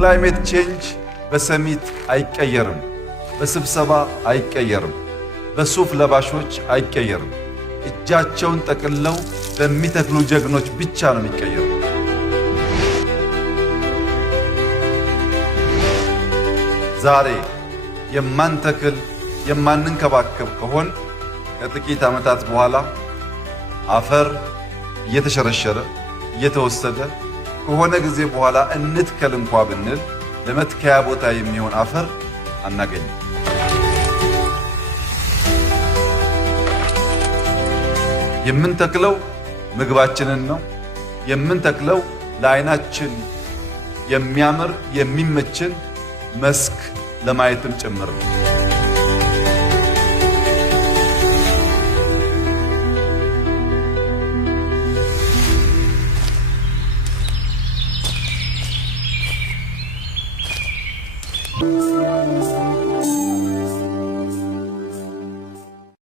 ክላይሜት ቼንጅ በሰሚት አይቀየርም፣ በስብሰባ አይቀየርም፣ በሱፍ ለባሾች አይቀየርም። እጃቸውን ጠቅልለው በሚተክሉ ጀግኖች ብቻ ነው የሚቀየሩ። ዛሬ የማንተክል የማንንከባከብ ከሆን ከጥቂት ዓመታት በኋላ አፈር እየተሸረሸረ እየተወሰደ ከሆነ ጊዜ በኋላ እንትከል እንኳ ብንል ለመትከያ ቦታ የሚሆን አፈር አናገኝም። የምንተክለው ምግባችንን ነው። የምንተክለው ለዓይናችን የሚያምር የሚመችን መስክ ለማየትም ጭምር ነው።